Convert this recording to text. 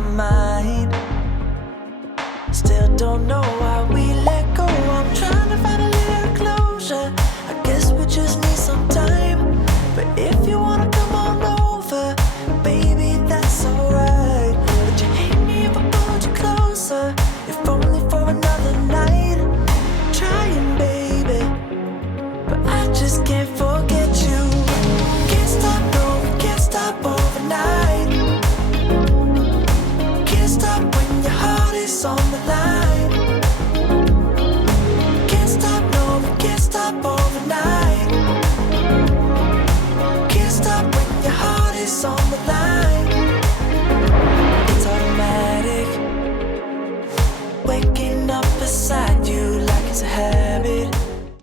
my mind. Still don't know why we let go. I'm trying to find a little closure. I guess we just need some time. But if you wanna come on over, baby, that's alright. Would you hate me if I pulled you closer, if only for another night? Trying, baby, but I just can't forget you. Can't stop, no, we can't stop overnight. Can't stop when your heart is on the line. Can't stop, no, we can't stop overnight. Can't stop when your heart is on the line.